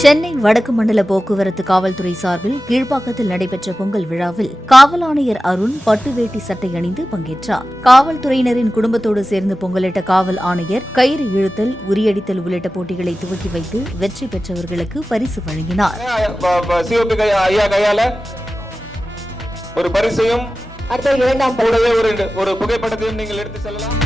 சென்னை வடக்கு மண்டல போக்குவரத்து காவல்துறை சார்பில் கீழ்ப்பாக்கத்தில் நடைபெற்ற பொங்கல் விழாவில் காவல் ஆணையர் அருண் பட்டு வேட்டி சட்டை அணிந்து பங்கேற்றார். காவல்துறையினரின் குடும்பத்தோடு சேர்ந்து பொங்கலிட்ட காவல் ஆணையர் கயிறு இழுத்தல், உரியடித்தல் உள்ளிட்ட போட்டிகளை துவக்கி வைத்து வெற்றி பெற்றவர்களுக்கு பரிசு வழங்கினார். ஒரு பரிசையும் ஒரு புகைப்படத்தையும் நீங்கள் எடுத்து செல்லலாம்.